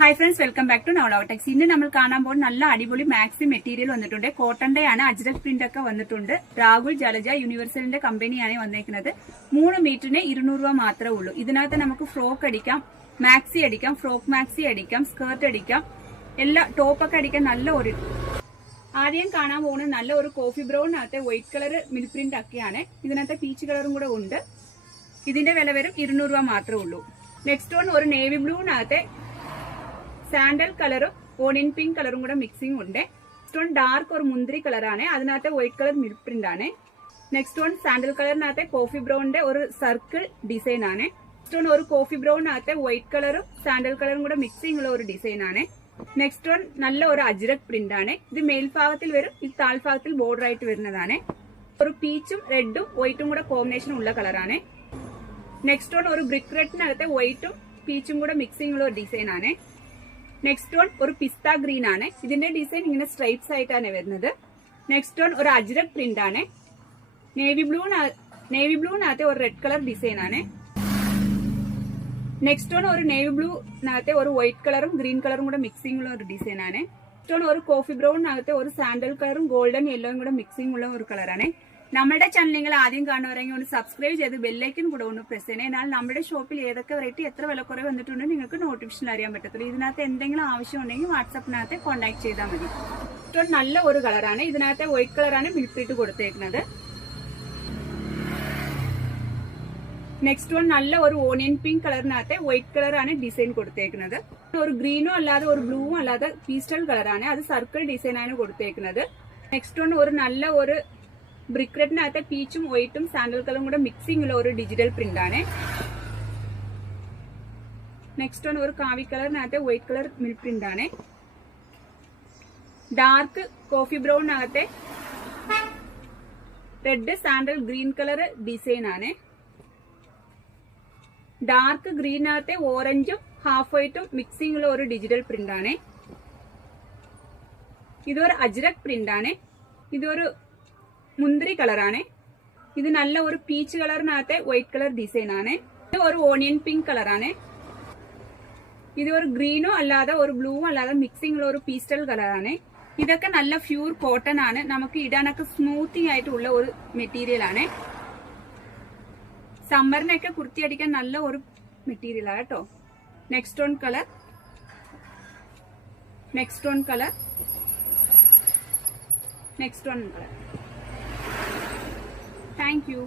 Hi friends, welcome back to Navalotex. ഇന്ന് നമ്മൾ കാണാൻ പോകുന്ന നല്ല അടിപൊളി മാക്സി മെറ്റീരിയൽ വന്നിട്ടുണ്ട്. കോട്ടന്റെ ആണ്, അജ്രക് പ്രിന്റ് ഒക്കെ വന്നിട്ടുണ്ട്. രാഹുൽ ജലജ യൂണിവേഴ്സലിന്റെ കമ്പനിയാണ് വന്നേക്കുന്നത്. 3 മീറ്ററിന് 200 രൂപ മാത്രമേ ഉള്ളൂ. ഇതിനകത്ത് നമുക്ക് ഫ്രോക്ക് അടിക്കാം, മാക്സി അടിക്കാം, ഫ്രോക്ക് മാക്സി അടിക്കാം, സ്കേർട്ട് അടിക്കാം, എല്ലാ ടോപ്പൊക്കെ അടിക്കാൻ നല്ല ഒരു. ആദ്യം കാണാൻ പോകുന്നത് നല്ല ഒരു കോഫി ബ്രൗണിനകത്തെ വൈറ്റ് കളർ മിൽ പ്രിന്റ് ഒക്കെയാണ്. ഇതിനകത്ത് പീച്ച് കളറും കൂടെ ഉണ്ട്. ഇതിന്റെ വില വരും 200 രൂപ മാത്രമേ ഉള്ളൂ. നെക്സ്റ്റ് വൺ ഒരു നേവി ബ്ലൂവിനകത്തെ സാൻഡൽ കളറും ഓണിയൻ പിങ്ക് കളറും കൂടെ മിക്സിംഗ് ഉണ്ട്. നെക്സ്റ്റ് വൺ ഡാർക്ക് ഒരു മുന്തിരി കളറാണ്, അതിനകത്ത് വൈറ്റ് കളർ മിൽക്ക് പ്രിന്റ് ആണ്. നെക്സ്റ്റ് വൺ സാൻഡൽ കളറിനകത്തെ കോഫി ബ്രൗണിന്റെ ഒരു സർക്കിൾ ഡിസൈൻ ആണ്. നെക്സ്റ്റ് വൺ ഒരു കോഫി ബ്രൗണിനകത്തെ വൈറ്റ് കളറും സാൻഡൽ കളറും കൂടെ മിക്സിംഗ് ഉള്ള ഒരു ഡിസൈൻ ആണ്. നെക്സ്റ്റ് വൺ നല്ല ഒരു അജ്രക് പ്രിന്റ് ആണ്. ഇത് മേൽഭാഗത്തിൽ വരും, ഇത് താഴ്ഭാഗത്തിൽ ബോർഡർ ആയിട്ട് വരുന്നതാണ്. ഒരു പീച്ചും റെഡും വൈറ്റും കൂടെ കോമ്പിനേഷൻ ഉള്ള കളറാണ്. നെക്സ്റ്റ് വൺ ഒരു ബ്രിക്ക് റെഡിനകത്തെ വൈറ്റും പീച്ചും കൂടെ മിക്സിംഗ് ഉള്ള ഒരു ഡിസൈൻ ആണ്. നെക്സ്റ്റ് വൺ ഒരു പിസ്ത ഗ്രീൻ ആണ്. ഇതിന്റെ ഡിസൈൻ ഇങ്ങനെ സ്ട്രൈപ്സ് ആയിട്ടാണ് വരുന്നത്. നെക്സ്റ്റ് വൺ ഒരു അജ്രക് പ്രിന്റ് ആണ്. നേവി ബ്ലൂവിനകത്തെ ഒരു റെഡ് കളർ ഡിസൈൻ ആണ്. നെക്സ്റ്റ് വൺ ഒരു നേവി ബ്ലൂവിനകത്തെ ഒരു വൈറ്റ് കളറും ഗ്രീൻ കളറും കൂടെ മിക്സിംഗ് ഉള്ള ഒരു ഡിസൈൻ ആണ്. നെക്സ്റ്റ് വൺ ഒരു കോഫി ബ്രൗണിനകത്തെ ഒരു സാൻഡൽ കളറും ഗോൾഡൻ യെല്ലോയും കൂടെ മിക്സിംഗ് ഉള്ള ഒരു കളറാണ്. നമ്മുടെ ചാനൽ നിങ്ങൾ ആദ്യം കാണുവാണെങ്കിൽ ഒന്ന് സബ്സ്ക്രൈബ് ചെയ്ത് ബെല്ലൈക്കൻ കൂടെ ഒന്ന് പ്രസ് ചെയ്യണേ. എന്നാൽ നമ്മുടെ ഷോപ്പിൽ ഏതൊക്കെ വെറൈറ്റി എത്ര വിലക്കുറവ് വന്നിട്ടുണ്ടെങ്കിൽ നിങ്ങൾക്ക് നോട്ടിഫിക്കേഷൻ അറിയാൻ പറ്റത്തുള്ളൂ. ഇതിനകത്ത് എന്തെങ്കിലും ആവശ്യം ഉണ്ടെങ്കിൽ വാട്സാപ്പിനകത്ത് കോൺടാക്ട് ചെയ്താൽ മതി. ഏറ്റവും നല്ല ഒരു കളറാണ്. ഇതിനകത്ത് വൈറ്റ് കളറാണ് മിൽപ്രിന്റ് കൊടുത്തേക്കുന്നത്. നെക്സ്റ്റ് വൺ നല്ല ഒരു ഓണിയൻ പിങ്ക് കളറിനകത്ത് വൈറ്റ് കളറാണ് ഡിസൈൻ കൊടുത്തേക്കുന്നത്. ഒരു ഗ്രീനും അല്ലാതെ ഒരു ബ്ലൂവും അല്ലാതെ പീസ്റ്റൽ കളറാണ്, അത് സർക്കിൾ ഡിസൈൻ ആണ് കൊടുത്തേക്കുന്നത്. നെക്സ്റ്റ് വൺ ഒരു നല്ല ഒരു ബ്രിക്ക് റെഡിനകത്തെ പീച്ചും വൈറ്റും സാൻഡൽ കളറും കൂടെ മിക്സിംഗ് ഉള്ള ഒരു ഡിജിറ്റൽ പ്രിന്റ് ആണ്. നെക്സ്റ്റ് വൺ ഒരു കാവി കളറിനകത്തെ വൈറ്റ് കളർ മിൽ പ്രിന്റ് ആണ്. ഡാർക്ക് കോഫി ബ്രൗണിനകത്തെ red sandal green colour design ആണ്. ഡാർക്ക് ഗ്രീനകത്തെ ഓറഞ്ചും ഹാഫ് വൈറ്റും മിക്സിംഗ് ഉള്ള ഒരു ഡിജിറ്റൽ പ്രിന്റ് ആണ്. ഇതൊരു അജ്രക് പ്രിന്റ് ആണ്. ഇതൊരു മുന്തിരി കളറാണ്. ഇത് നല്ല ഒരു പീച്ച് കളറിനകത്തെ വൈറ്റ് കളർ ഡിസൈൻ ആണ്. ഇത് ഒരു ഓണിയൻ പിങ്ക് കളറാണ്. ഇത് ഒരു ഗ്രീനോ അല്ലാതെ ഒരു ബ്ലൂവും അല്ലാതെ മിക്സിംഗ് ഉള്ള ഒരു പീസ്റ്റൽ കളറാണ്. ഇതൊക്കെ നല്ല പ്യൂർ കോട്ടൺ ആണ്. നമുക്ക് ഇടാനൊക്കെ സ്മൂത്തിങ് ആയിട്ടുള്ള ഒരു മെറ്റീരിയൽ ആണ്. സമ്മറിനൊക്കെ കുർത്തി അടിക്കാൻ നല്ല ഒരു മെറ്റീരിയൽ ആണ് കേട്ടോ. Next one colour, next one colour, next one colour. Thank you.